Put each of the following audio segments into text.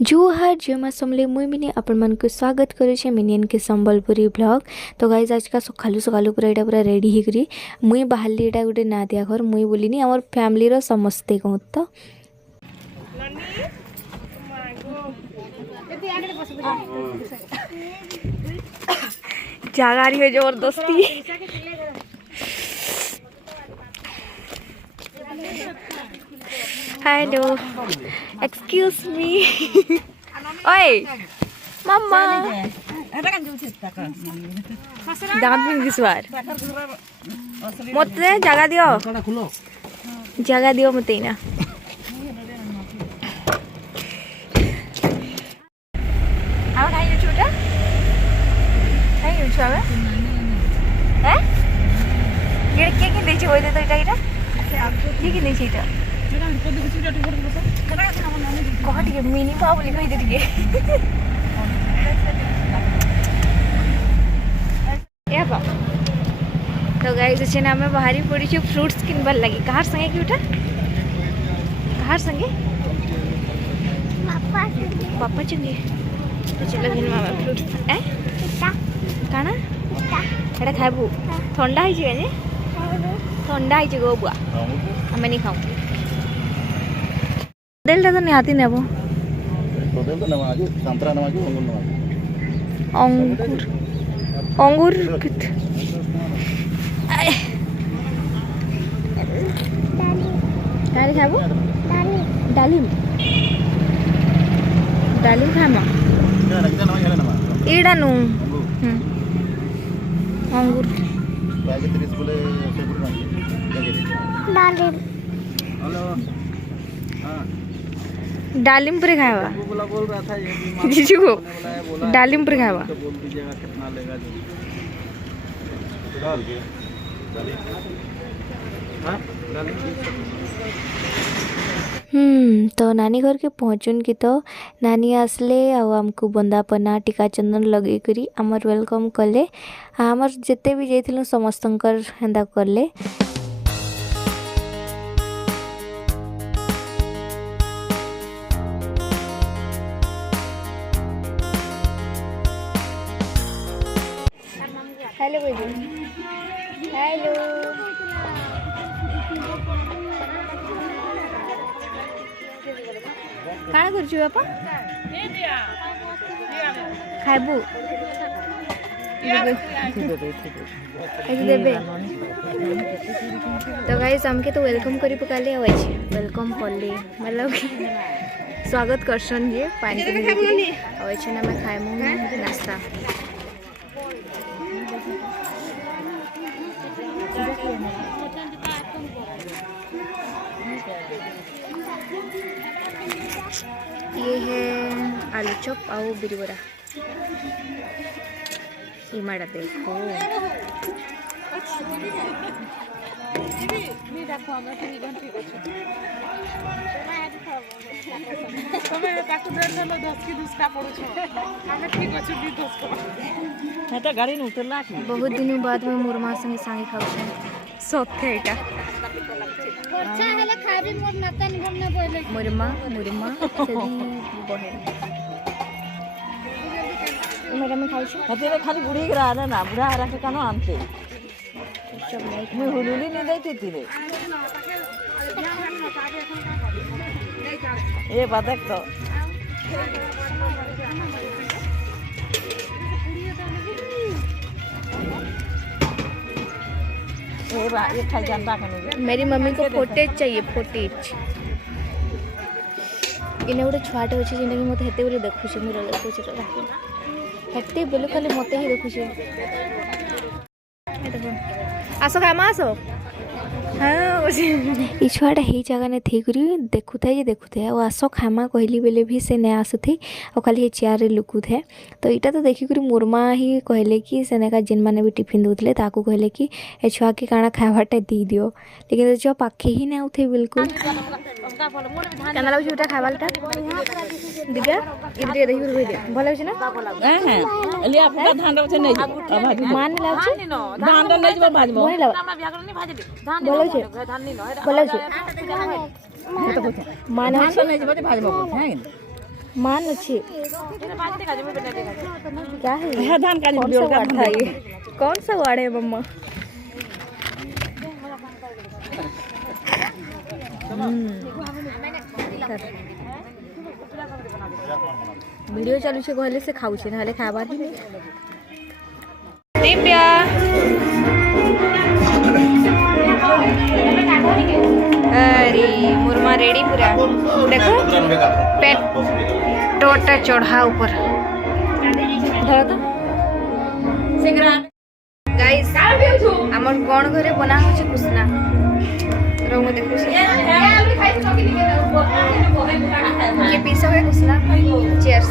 जुहार जमा समले मुई मिनी आपण मन को स्वागत करे छे मिनियन के संबलपुरी ब्लॉग। तो गाइज आज का सकालू सकालू पूरा एटा पूरा रेडी ही करी मुई बाहरली एटा गोटे ना दिया घर मुई बोलिनी हमर फैमिली रो समस्ते कहूँ तो जागारी है जबरदस्ती। हेलो एक्सक्यूज मी ओए मम्मा दांत भी घिसवार मते जगह दियो मते ना आव खाइयो छोटा खाइयो छावे हैं के देछि होय दे तो इटा के देछि इटा कह टे मिनी पा बोली कही दे तो गाइस अच्छे ना मैं बाहरी पड़ी छे फ्रूट्स किनबार लगी कहार संगे की उठा कहार संगे पापा चंगे तो चलो घिन मामा फ्रूट्स ए काना एटा खाबू ठंडा है जे ठंडा है जे गो बुआ हमें नहीं खाऊ देलटा तो निहाती नेबो टोटल तो नवा आजू संतरा नवा आजू अंगूर अंगूर कित डाली खाबो डालिम डालिम खामा एडा नु अंगूर बागे 30 बोले डालिम डालिम पर खावा बोल रहा था ये जीजू को डालिम पर खावा बोल दीजिएगा कितना लेगा जो डाल के तो नानी घर के पहुँचुन की तो नानी आसले आमको बंदापना टीका चंदन लगे करी आमर वेलकम कले आमर जिते भी जाइलु समस्तंकर हेंदा करले। हेलो बेबी हेलो काना करछु बापा खाइबू देबे तो गाइस हमके तो वेलकम करी पकाले आवे छे वेलकम करले मतलब स्वागत करसन जे पानी के आवे छे ना मैं खाइमु नाश्ता ये है आलू चॉप और बिरबरा इमाड़ा देखो बहुत दिन बाद में मुरमा संगे सांगे खाऊ सत्य एटा मुरमा मुरमा सेदी बहे मेरा में खाऊ हते खाली बुढ़ी रहा ना बुढ़ा हरा के कानो आनते मैं हुलुली नहीं देती थी ये बदक तो ये खाई जानता है मेरी मम्मी को फोटेज चाहिए फोटेज इने गोटे छुआटे अच्छे जेनटा कि मत हेते बोले देखुचे मुझे देखुचे हेते बोले खाली मत ही देखुचे आसो खामा आसो हाँ ई छुआटा ही जगह ने थी करी देखुता और आस खामा कहली बेले भी से नहीं आसुथी और खाली चेयर लुकु थे तो यहाँ तो देखिक मुरमा ही कहले कि सेनेका जिन मैंने भी टिफिन दूसरे ताकू कहले कि ए छुआ के काना खावाटा दी दियो लेकिन जो पाखे ही नहीं उठे बिल्कुल केना लागु छुटा खावालटा दिबे इधर देखि कहि दे भलो छै ना हां ले आपका धान रबे नै मान लागु छै धान तो नै जब भाजबो नै लागु हमरा व्याकरण नै भाजे धान भलो छै मान तो नै जब भाजबो हैं मान अच्छे क्या है ये? धान का कौन सा वार्ड था ये? कौन सा वार्ड है मम्मा? वीडियो चालू छे कहले से खाऊ छे नहले खाबार ही नहीं। दिव्या अरे मुरमा रेडी पूरा देखो पेट टोटा चढ़ा ऊपर धर तो गाइस हमर कोन घरे बना होचे कुसना रंग देखो ये पीसा है कुसना चीयर्स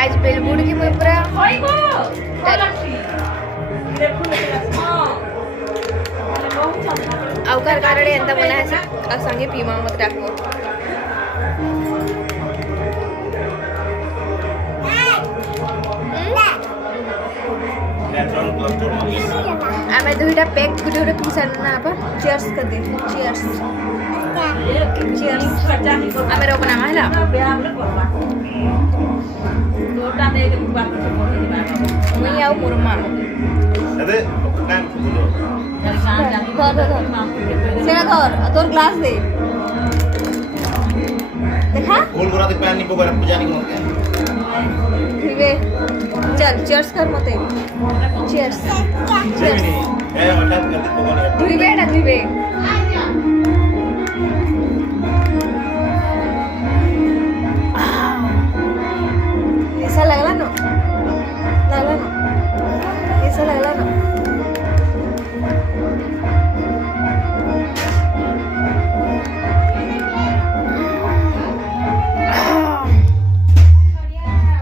आज बेलबुड की मैं पूरा अवकार कारणे एंता बना है संगे पीमा मत डाको आमे दुईटा पैक गुटे गुटे पीस आना आप चीयर्स कर दे चीयर्स चीयर्स आमे रो बना हला मुई आउ मुरमा अरे काम बोलो सेना धर तोर ग्लास दे देखा गोल गोरा दे पैन नहीं पोगर पूजा नहीं करते धीरे चल चीयर्स कर मते चीयर्स चीयर्स ए हटात कर दे पोगर धीरे ना धीरे ऐसा लगला ना ऐसा लगला ना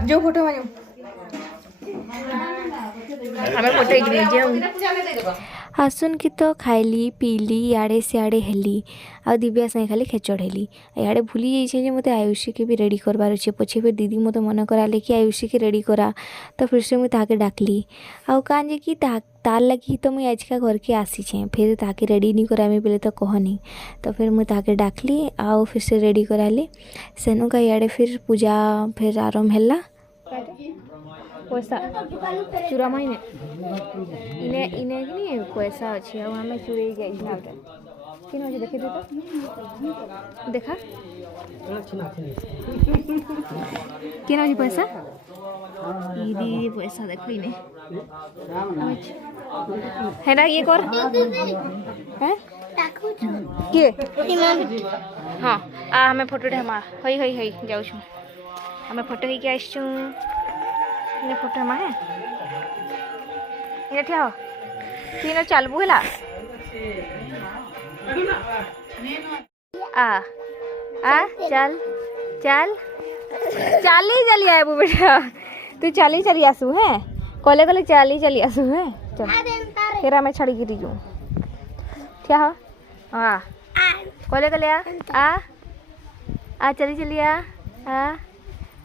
जो फोटो मानो हमें फोटो एक लीजिए आसुन की तो खाइली पीली इे सियाड़े हेली आ दिव्या साई खाली खेचड़ हेली इे भूली जाइए मत आयुषी के भी रेडी करवार अच्छे पछे फिर दीदी मत मन कराले कि आयुषी के रेडी करा तो फिर से मुझे ताके डाकली आउ कान जे कि तार लगी तो मुझे आज का घर के आसीचे फिर ताके रेडी नहीं करा पहले तो कहनी तो फिर मुझे ताके डाकली आउ फिर से रेडी कराली सेनु का इे फिर पूजा फिर आरम्भ है पैसा चूरा माइने इने इने कि नहीं पैसा अच्छी है हमें चूरे गई ना कि ना देखे दे तो देखा कि ना पैसा दीदी पैसा देखो इने है ना ये कर हैं के हाँ आ हमें फोटो दे हमा हई हई हई जाऊ छु हमें फोटो ही के आइछु इने फोटो हमा है इने ठिया हो तीनो चलबू हला आ आ चल चल चाली चली आबू बेटा तू चाली चली आसू है कले कले चाली चली आसू है चल फिर मैं छड़ी गिरी जू ठिया हो हाँ कले कले आ चली चली आ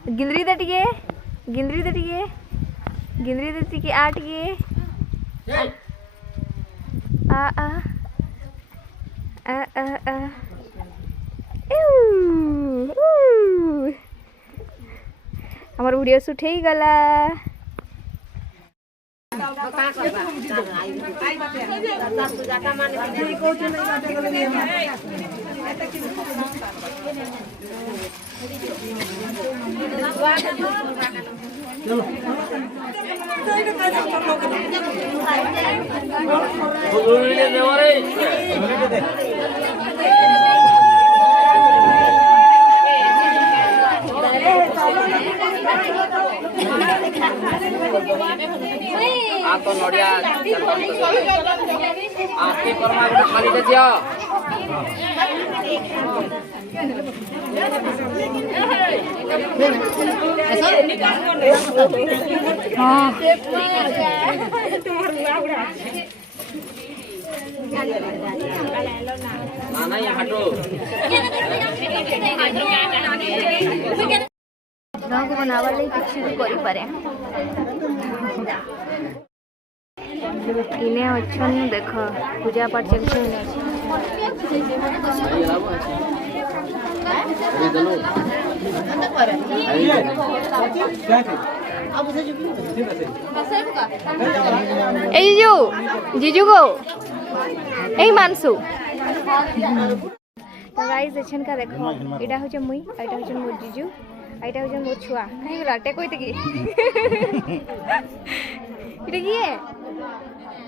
गिंदरी दे टिके गिंदरी दे टिके गिंदरी दे टिके आ टिके आ आ आ आ आ हमार वीडियो शूट ही गला तो नड़िया आरती करमा गोटे थाली दे दियो हां ना ये हटो ना को बनावा ले कुछ भी करि पारे इने अच्छन देख पूजा पाठ चलছে এই জিজু জিজু গো এই মানসু তো গাইস এছন কা দেখো এটা হচ্ছে মুই এটা হচ্ছে মোর জিজু এটা হচ্ছে মোর ছুয়া কাই গলা टे কইতে কি এটা কি है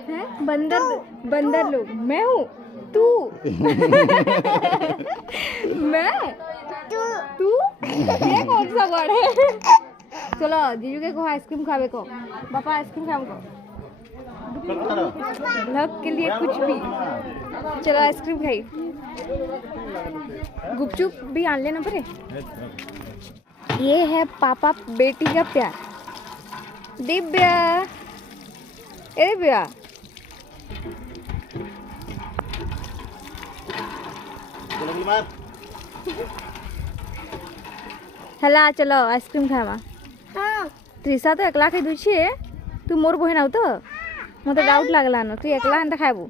हैं बंदर बंदर लोग मैं हूँ तू मैं तू ये कौन सा वर्ड है चलो जीजू के को आइसक्रीम खावे को पापा आइसक्रीम खाओ को लव के लिए कुछ भी चलो आइसक्रीम खाई गुपचुप भी आन लेना पड़े ये है पापा बेटी का प्यार दिव्या ए दिव्या हेला चलो आइसक्रीम खावा हाँ त्रिशा तो एकला खाई दूछे तू मोर बहन आउ तो मत डाउट लागला न तू एकला एंता खाबू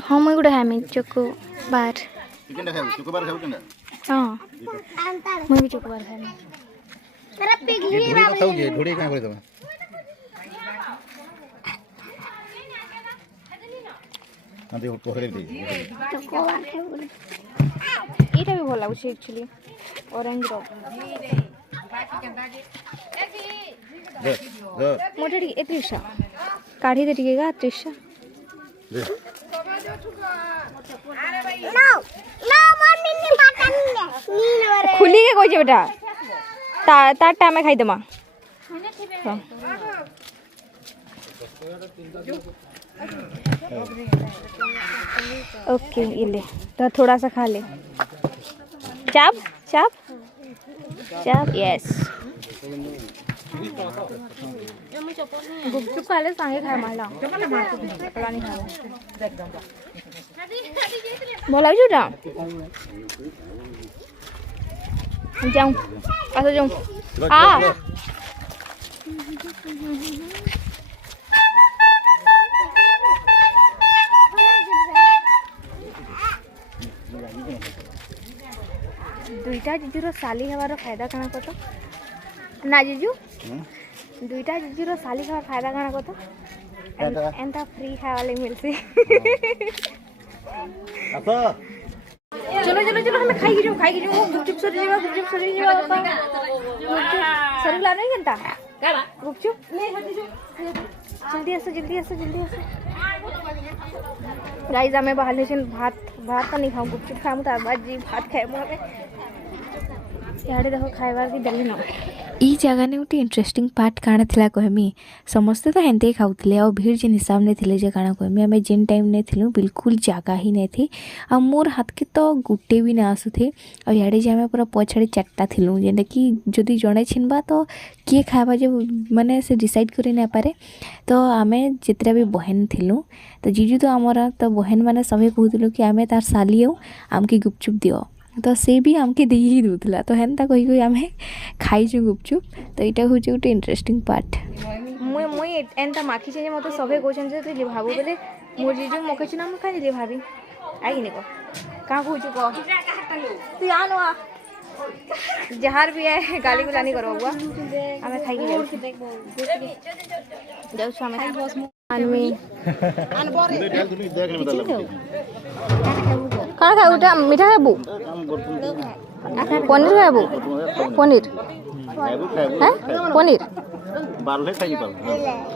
हाँ मुई गुडा हामी चोको बार चिकन खाऊ चोकोबार खाऊ केना हाँ मुई भी चोको बार खानी तेरा पिघली ढोड़ी खाऊ जे ढोड़ी का करे तमा आदि पोखरे दे चोको बार खाऊ एटा भी भल लागुछ एक्चुअली ऑरेंज रो दे दे मोटे टी त्रिशा काढ़ी दे टिकेगा त्रिशा दे खुली के कोई बेटा तार टाइम खाई दमा ओके ये ले तो थोड़ा सा खा ले चाप चाप चाप यस गुपचुप खाले सांगे खाय मला चपला नहीं खाओ बोला जुटा जाऊं ऐसा जाऊं आ दुईटा जीजूर साली हवार फायदा काना कत ना जीजू दुईटा जीजूर साली हवार फायदा काना कत एंता फ्री खावाले मिलसी आता चलो चलो चलो हमें खाई गिरो गुपचुप सरी जीवा गुपचुप सरी ला नहीं घंटा गुपचुप जल्दी आसो गाइस हमें बाहर लेशन भात तो नहीं खाऊं गुपचुप खाऊं तार बाद जी भात खाए मोरे याडे देखो खाइबार की दली ना ई जगह ने गोटे इंटरेस्टिंग पार्ट काना थिला कहमी समस्ते तो हेंते खाउतले और भीड़ जिन हिसाब ने थिले जे काना कहमी हमें जिन टाइम ने थिलु बिल्कुल जगह ही नहीं थी और मोर हाथ के तो गुटे भी ना आसु थे और याडे जे हमें पूरा पछाड़ी चारटा थिलु जेंटा कि जदी जणे छिनबा तो किए खावा जे माने से डिसाइड करि ना पारे तो आमे जितरा भी बहन थिलु तो जीजू तो हमरा तो बहन माने सभी कहउतलु कि आमे तार सालियो आमके गुपचुप दियो तो से भी आमके दे ही दूला तो हेन्ता कही आम खाईचु गुपचुप तो यहाँ हूँ गोटे इंटरेस्टिंग पार्ट मुई एंता माखी छे मत सभी कहते तुझे भाबू बोले मोर जीजू मखी ना मुझे कहीं भाभी आई नहीं क्या कहूँ कह तू आ नुआ जहार भी है गाली गुला नहीं करो बुआ आम खाई कौन खाऊ मीठा खाबू पनीर खाबू पनीर पनीर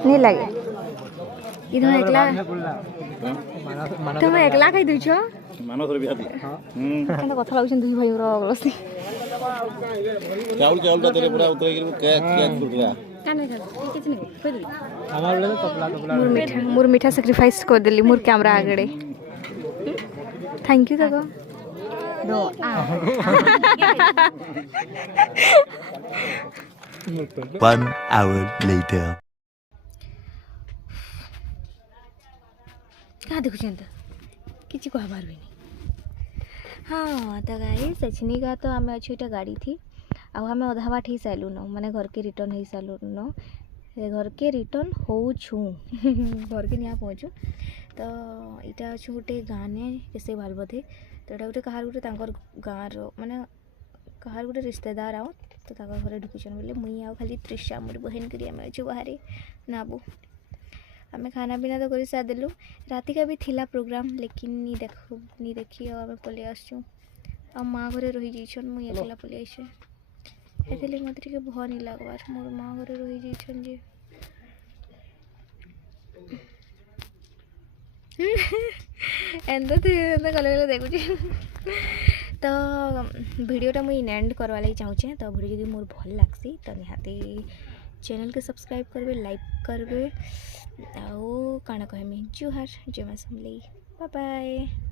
नहीं लगे तुम एकला खाई दूछ कथा लगुन दुई भाई अवस्थी चावल चावल का तेरे पूरा उतरे गिर क्या कुरकुरा मोर मीठा सैक्रिफाइस कर देली मोर कैमरा आगड़े थैंक यू तको One hour later. क्या देखुं किसी कहबार भी नहीं हाँ तो गाइस सचनी का तो आम अच्छी गाड़ी थी आम अधा बाट हो सारूँ माने घर के रिटर्न हो सारूँ घर के रिटर्न होचु घर के निया पहुँचू तो यहाँ अच्छे गोटे गाँ ने केसे भाल बोधे तो यहाँ गोटे कहार गोटे गाँव माने कहार गोटे रिश्तेदार आओ तो घर ढुकुचन बोले मुई आ खाली त्रिशा मोर बहन करी आम अच्छे बाहर नाबू आम खाना पीना तो कर सारिदेलु राति का भी थिला प्रोग्राम लेकिन नी देखी आम पलि आसचु आ माँ घरे रही जाइछन मुई एकला पलि आइछे एथले मते टिके भय नहीं लागबार मोर माँ घरे रही जाइछन जे एंदा कले कले देखुची तो वीडियोटा मुई एंड करवा लगी चाहूचे तो वीडियो यदि मोर भल लागसी तो निहाती चैनल के सब्सक्राइब करबे लाइक करबे आउ काना कहमी जुहार जय मां समलेई बाय बाय।